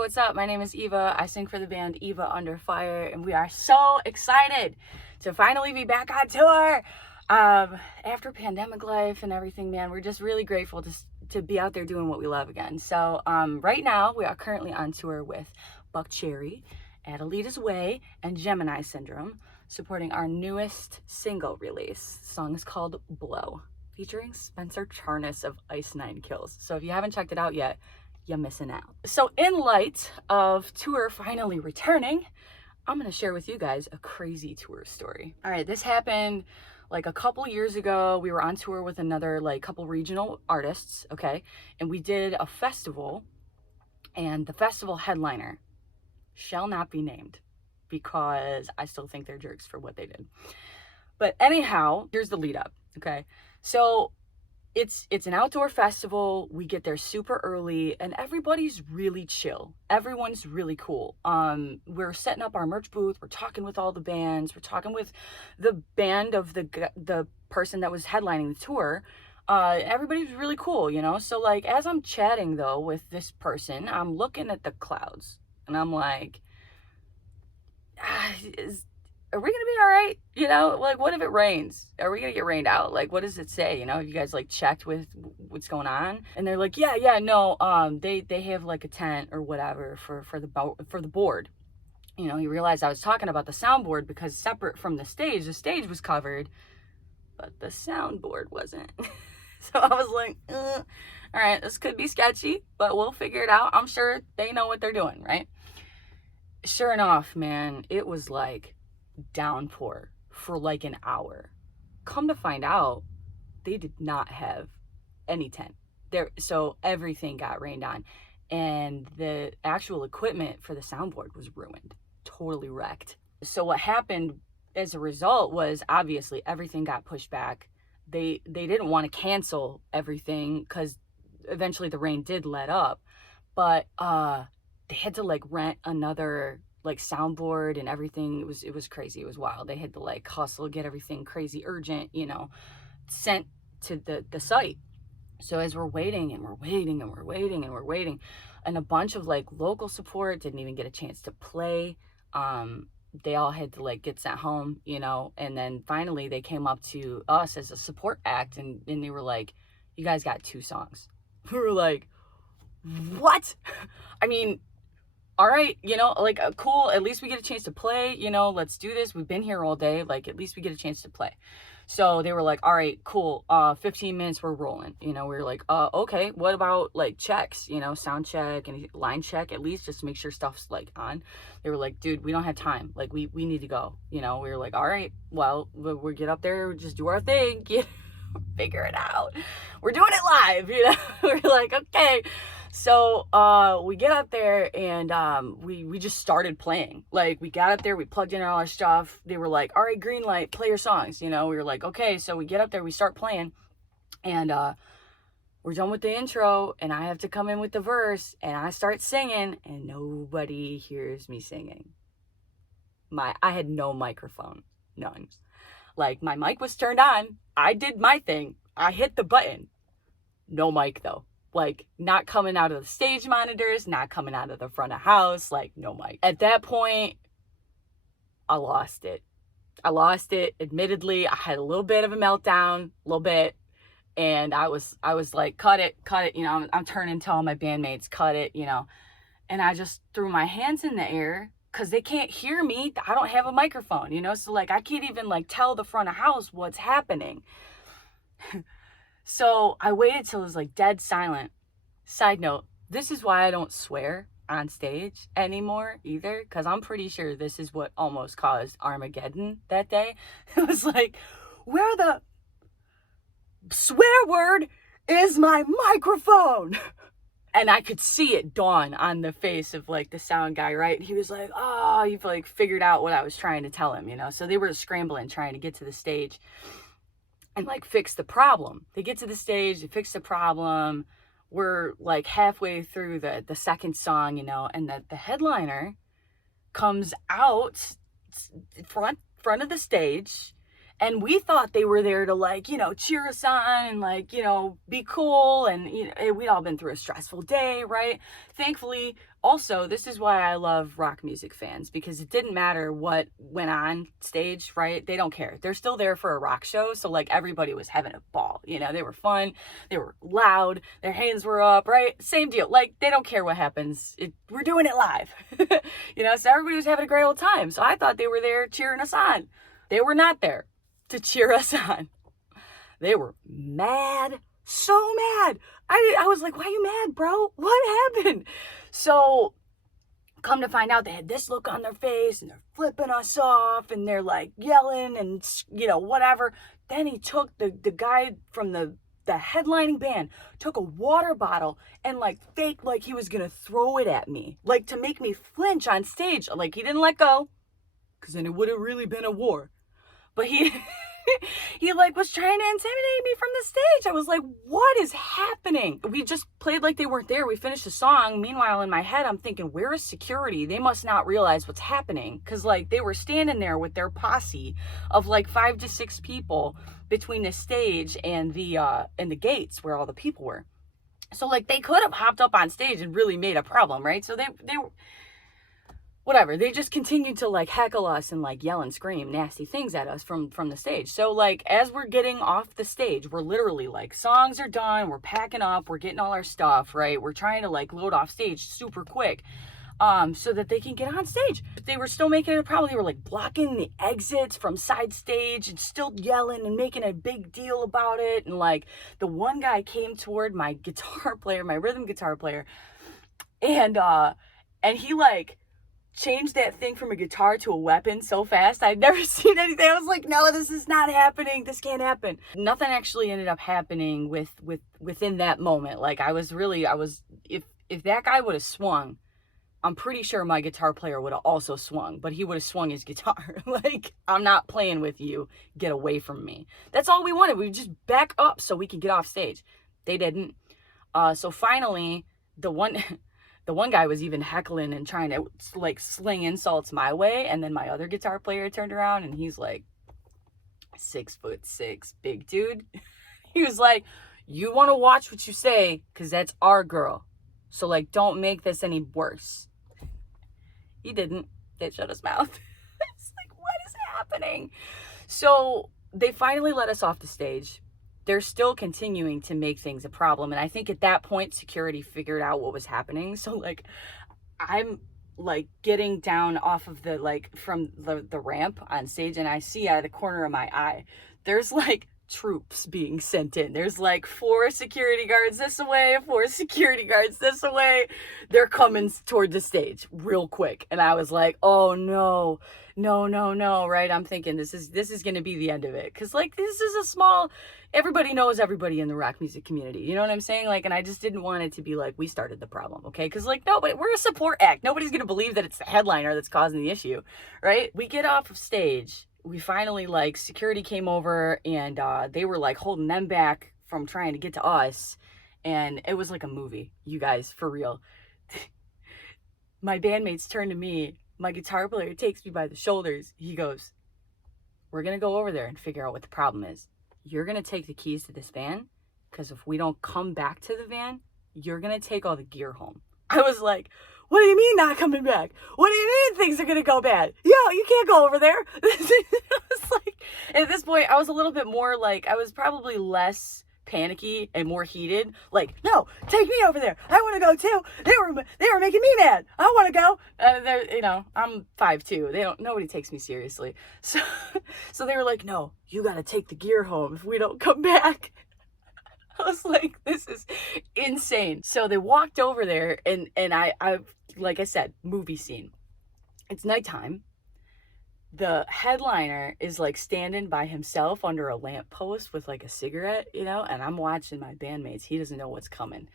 what's up? My name is Eva. I sing for the band Eva Under Fire, and we are so excited to finally be back on tour. After pandemic life and everything, man, we're just really grateful to be out there doing what we love again. So right now, we are currently on tour with Buck Cherry, Adelita's Way, and Gemini Syndrome, supporting our newest single release. The song is called Blow, featuring Spencer Charnas of Ice Nine Kills. So if you haven't checked it out yet, you're missing out. So in light of tour finally returning, I'm gonna share with you guys a crazy tour story. All right, this happened like a couple years ago. We were on tour with another couple regional artists, okay? And we did a festival, and the festival headliner shall not be named because I still think they're jerks for what they did. But anyhow, here's the lead up, okay? So it's an outdoor festival. We get there super early and everybody's really chill. Everyone's really cool. We're setting up our merch booth. We're talking with all the bands. We're talking with the band of the person that was headlining the tour. Everybody's really cool, you know? So as I'm chatting though with this person, I'm looking at the clouds and I'm like, are we gonna be all right? You know, what if it rains? Are we gonna get rained out? What does it say? You know, have you guys checked with what's going on? And they're like, yeah, no, they have a tent or whatever for the board. You know, you realize I was talking about the soundboard because separate from the stage was covered, but the soundboard wasn't. So I was like, all right, this could be sketchy, but we'll figure it out. I'm sure they know what they're doing, right? Sure enough, man, it was downpour for an hour. Come to find out, they did not have any tent there, so everything got rained on, and the actual equipment for the soundboard was ruined, totally wrecked. So what happened as a result was obviously everything got pushed back. They didn't want to cancel everything because eventually the rain did let up, but they had to rent another soundboard and everything. It was crazy. It was wild. They had to hustle, get everything crazy urgent, you know, sent to the site. So as we're waiting and we're waiting and we're waiting and we're waiting, and a bunch of local support didn't even get a chance to play. They all had to get sent home, you know, and then finally they came up to us as a support act and they were like, you guys got 2 songs. We were like, what? I mean, all right, you know, cool, at least we get a chance to play, you know, let's do this. We've been here all day, at least we get a chance to play. So they were like, all right, cool, 15 minutes, we're rolling. You know, we were like, okay, what about checks, you know, sound check and line check at least, just to make sure stuff's on. They were like, dude, we don't have time, we need to go. You know, we were like, all right, well, we get up there, just do our thing, you know, figure it out. We're doing it live, you know. We're like, okay. So we get up there and we just started playing. We got up there, we plugged in all our stuff. They were like, all right, green light, play your songs. You know, we were like, okay. So we get up there, we start playing, and we're done with the intro, and I have to come in with the verse, and I start singing, and nobody hears me singing. I had no microphone, none. My mic was turned on. I did my thing. I hit the button. No mic though. Not coming out of the stage monitors, not coming out of the front of house, no mic. At that point, I lost it. Admittedly, I had a little bit of a meltdown, a little bit. And I was like, cut it. You know, I'm turning to all my bandmates, cut it, you know. And I just threw my hands in the air because they can't hear me. I don't have a microphone, you know. So I can't even tell the front of house what's happening. So I waited till it was dead silent. Side note, this is why I don't swear on stage anymore either, because I'm pretty sure this is what almost caused Armageddon that day. It was where the swear word is my microphone? And I could see it dawn on the face of the sound guy, right? He was like, oh, you've figured out what I was trying to tell him, you know? So they were scrambling, trying to get to the stage and fix the problem. They get to the stage, they fix the problem. We're halfway through the second song, you know, and the headliner comes out front of the stage, and we thought they were there to cheer us on and be cool, and we'd all been through a stressful day, right? Thankfully, Also, this is why I love rock music fans, because it didn't matter what went on stage, right? They don't care. They're still there for a rock show. So like everybody was having a ball, you know, they were fun. They were loud. Their hands were up, right? Same deal. Like they don't care what happens. We're doing it live, you know, so everybody was having a great old time. So I thought they were there cheering us on. They were not there to cheer us on. They were mad, so mad. I was like, why are you mad, bro? What happened? So come to find out, they had this look on their face and they're flipping us off and they're like yelling and, you know, whatever. Then he took the guy from the headlining band, took a water bottle and like faked like he was going to throw it at me, like to make me flinch on stage. Like he didn't let go, because then it would have really been a war. But he like was trying to intimidate me from the stage. I was like, what is happening? We just played like they weren't there. We finished the song. Meanwhile, in my head, I'm thinking, where is security? They must not realize what's happening. Because like they were standing there with their posse of like 5 to 6 people between the stage and the gates where all the people were. So like they could have hopped up on stage and really made a problem, right? So they whatever, they just continued to like heckle us and like yell and scream nasty things at us from the stage. So like as we're getting off the stage, we're literally like, songs are done, we're packing up, we're getting all our stuff, right? We're trying to like load off stage super quick so that they can get on stage. But they were still making it a problem. They were like blocking the exits from side stage and still yelling and making a big deal about it. And like the one guy came toward my guitar player, my rhythm guitar player, and he like changed that thing from a guitar to a weapon so fast. I'd never seen anything. I was like, no, this is not happening. This can't happen. Nothing actually ended up happening within that moment. Like if that guy would have swung, I'm pretty sure my guitar player would have also swung, but he would have swung his guitar. Like, I'm not playing with you. Get away from me. That's all we wanted. We just back up so we could get off stage. They didn't. So finally, the one guy was even heckling and trying to like sling insults my way. And then my other guitar player turned around and he's like 6'6", big dude. He was like, you want to watch what you say, because that's our girl. So like, don't make this any worse. He didn't. They shut his mouth. It's like, what is happening? So they finally let us off the stage. They're still continuing to make things a problem. And I think at that point, security figured out what was happening. So like, I'm like getting down off of the, like from the ramp on stage, and I see out of the corner of my eye, there's like troops being sent in. There's like 4 security guards this way, 4 security guards this way. They're coming toward the stage real quick. And I was like, oh no, right? I'm thinking this is going to be the end of it. Cause like, this is a small, everybody knows everybody in the rock music community. You know what I'm saying? Like, and I just didn't want it to be like, we started the problem. Okay. Cause like, no, but we're a support act. Nobody's going to believe that it's the headliner that's causing the issue. Right. We get off of stage. We finally, like, security came over and they were like holding them back from trying to get to us. And it was like a movie, you guys, for real. My bandmates turned to me. My guitar player takes me by the shoulders. He goes, we're going to go over there and figure out what the problem is. You're going to take the keys to this van, because if we don't come back to the van, you're going to take all the gear home. I was like, what do you mean not coming back? What do you mean things are going to go bad? Yo, you can't go over there. It's like, at this point, I was a little bit more like, I was probably less panicky and more heated. Like, no, take me over there. I want to go too. They were making me mad. I want to go. You know, I'm 5'2". Nobody takes me seriously. So they were like, no, you got to take the gear home if we don't come back. I was like, this is insane. So they walked over there and I like I said, movie scene. It's nighttime. The headliner is like standing by himself under a lamppost with like a cigarette, you know, and I'm watching my bandmates. He doesn't know what's coming.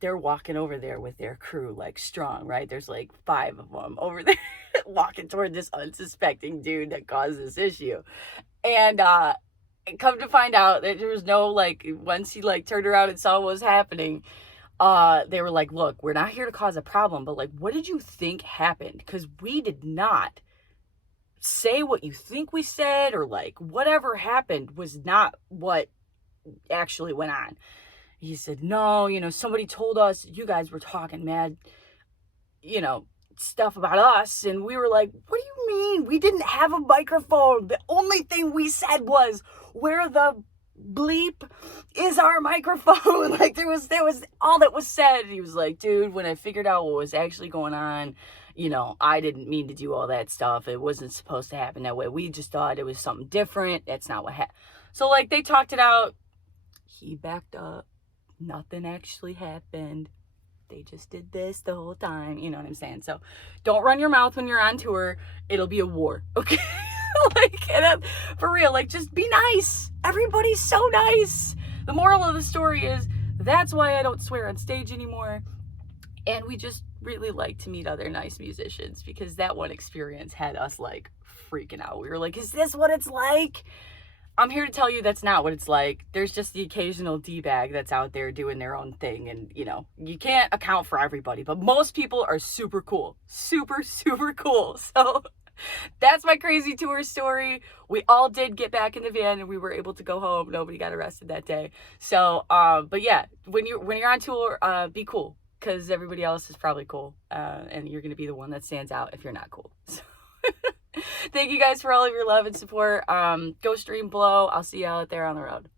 They're walking over there with their crew, like strong, right? There's like 5 of them over there walking toward this unsuspecting dude that caused this issue. And come to find out that there was no, like, once he like turned around and saw what was happening, they were like, look, we're not here to cause a problem, but like, what did you think happened? Because we did not say what you think we said, or like whatever happened was not what actually went on. He said, no, you know, somebody told us you guys were talking mad you know, stuff about us, and we were like, what do you mean? We didn't have a microphone. The only thing we said was, where the bleep is our microphone? Like, there was all that was said. He was like, dude, when I figured out what was actually going on, you know, I didn't mean to do all that stuff. It wasn't supposed to happen that way. We just thought it was something different. That's not what happened. So, like, they talked it out. He backed up. Nothing actually happened. They just did this the whole time. You know what I'm saying? So don't run your mouth when you're on tour. It'll be a war. Okay? Like, for real, like, just be nice. Everybody's so nice. The moral of the story is that's why I don't swear on stage anymore. And we just really like to meet other nice musicians, because that one experience had us like freaking out. We were like, is this what it's like? I'm here to tell you that's not what it's like. There's just the occasional D-bag that's out there doing their own thing. And, you know, you can't account for everybody. But most people are super cool. Super, super cool. So that's my crazy tour story. We all did get back in the van and we were able to go home. Nobody got arrested that day. So, but yeah, when you're on tour, be cool. Because everybody else is probably cool. And you're going to be the one that stands out if you're not cool. So. Thank you guys for all of your love and support. Go stream below. I'll see you out there on the road.